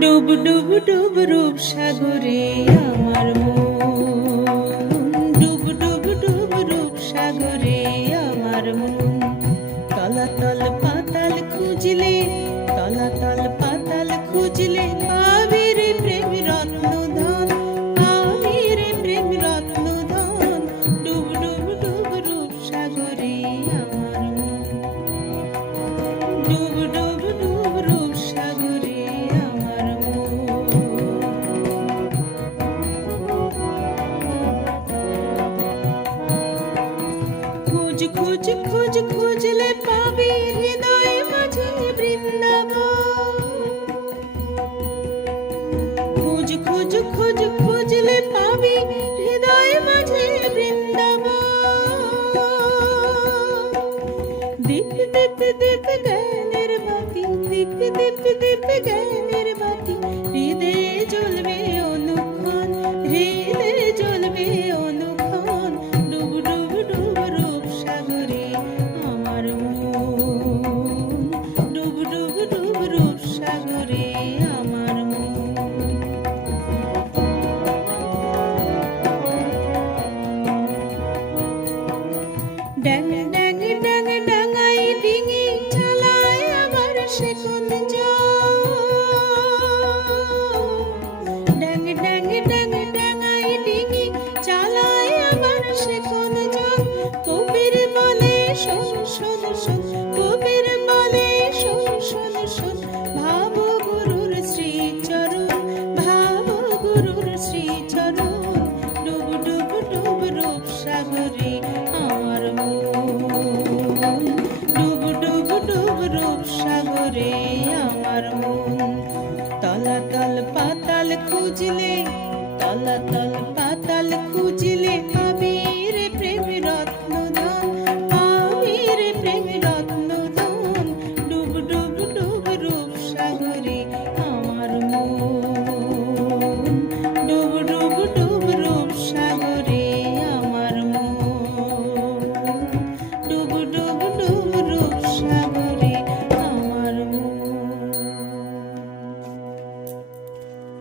ডুব ডুব ডুব রূপ সাগরে আমার মন, ডুব ডুব ডুব রূপ সাগরে আমার মন। তলাতল পাতাল খুঁজলে, তলাতল পাতাল খুঁজলে পাবি রে প্রেম রত্ন ধন, পাবি রে প্রেম রত্ন ধন। ডুব ডুব ডুব রূপ সাগরে আমার মন, ডুব ডুব ডুব রূপ সাগরে আমার মন। খোঁজ খোঁজ খোঁজ খুঁজলে পাবি হৃদয় মাঝে বৃন্দাবন। খোঁজ খোঁজ খোঁজ খুঁজলে পাবি হৃদয় মাঝে বৃন্দাবন। দীপ দীপ দীপ জ্ঞানের বাতি, দীপ দীপ দীপ জ্ঞানের বাতি, হৃদয়ে জ্বলবে অনুক্ষণ, হৃদয়ে জ্বলবে অনুক্ষণ। ডুব ডুব ডুব রূপ সাগরে আমার মন, ডুব ডুব ডুব রূপ সাগরে আমার মন। ড্যাং ড্যাং ড্যাং ডাঙাই ডিঙি চালায় আবার সে কোন ড্যাং ড্যাং ড্যাং ডাঙাই ডিঙি চালায় আবার সে কোন কবির বলে শোন শোন শোন, কবির বলে শোন শোন শোন। ভাব গুরুর শ্রীচরণ, ভাব গুরুর শ্রীচরণ। ডুব ডুব ডুব রূপ সাগরে আমার মন, ডুব ডুব ডুব রূপ সাগরে আমার মন। তলাতল পাতাল খুঁজলে, তলাতল পাতাল খুঁজলে